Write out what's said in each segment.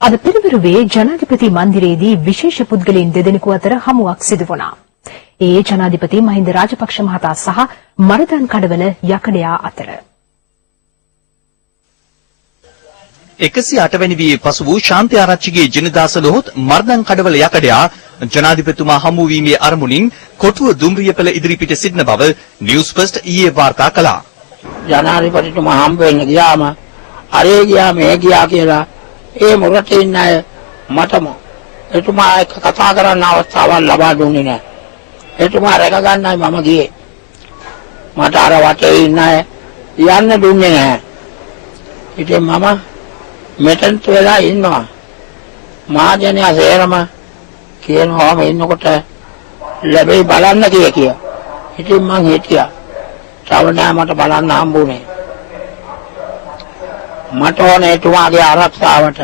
අද පිරිවරුවේ ජනාධිපති මන්දිරයේදී විශේෂ පුද්ගලයන් දෙදෙනෙකු අතර හමුවක් සිදු වුණා. ඒ ජනාධිපති මහින්ද රාජපක්ෂ මහතා සහ මරදන් කඩවල යකඩයා අතර. 108 වෙනි වියේ පසු වූ ශාන්ති ආරච්චිගේ ජනදාස ලොහොත් මර්දන් කඩවල යකඩයා ජනාධිපතිතුමා හමු වීමේ අරමුණින් කොටුව දුම්රියපෙළ ඉදිරිපිට සිටින බව නිවුස් ෆස්ට් ඊයේ වාර්තා කළා. ජනාධිපතිතුමා හම්බ වෙන්න ගියාම අරේ ගියා මේ ගියා කියලා ඒ මොරටේ ඉන්න අය මටම එතුමා එක්ක කතා කරන්න අවස්ථාවක් ලබා දුන්නේ නැහැ. එතුමා රැක ගන්නයි මම ගියේ. මට අර වටේ ඉන්න අය යන්න දුන්නේ නැහැ. ඉතින් මම මෙතන වෙලා ඉන්නවා. මහජනයා සේරම කියනවා මේ ඉන්නකොට ලැබෙයි බලන්න කිය. ඉතින් මං හිටියා. තව නෑ මට බලන්න හම්බුනේ. මට ඕනේ එතුමාගේ ආරක්ෂාවට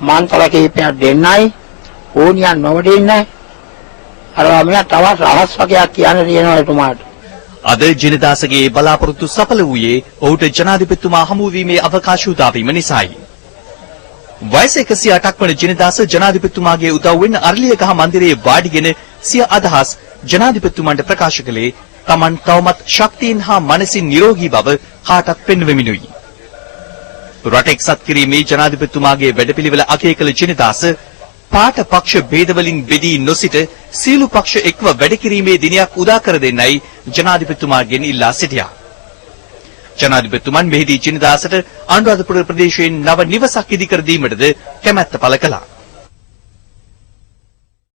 මන්ත්‍ර කීපයක් දෙන්නයි ඕනියන් නොවදින්නේ. අර මෙයා තවත් රහස් වගේක් කියන්න තියෙනවා එතුමාට. අද ජනදාසගේ බලාපොරොත්තු සඵල වූයේ ඔහුට ජනාධිපතිතුමා හමු වීමේ අවකාශ උදා වීම නිසායි. වයස 108ක් වන ජනදාස ජනාධිපතිතුමාගේ උදව්වෙන් අරලියගහ මන්දිරයේ වාඩිගෙන සිය අදහස් ජනාධිපතිතුමන්ට ප්‍රකාශ කළේ තමන් තවමත් ශක්තියෙන් හා මනසින් නිරෝගී බව කාටත් පෙන්වමිනුයි. රට එක්සත් කිරීමේ ජනාධිපතිතුමාගේ වැඩපිළිවෙල අගය කළ ජනදාස පාට පක්ෂ ભેදවලින් බෙදී නොසිට සියලු පක්ෂ එක්ව වැඩ කිරීමේ දිනයක් උදා කර දෙන්නයි ජනාධිපතිතුමාගෙන් ඉල්ලා සිටියා. ජනාධිපතිතුමන් මෙහිදී ජනදාසට අනුරාධපුර ප්‍රදේශයෙන් නව නිවසක් ඉදි කර දීමටද කැමැත්ත පළ කළා.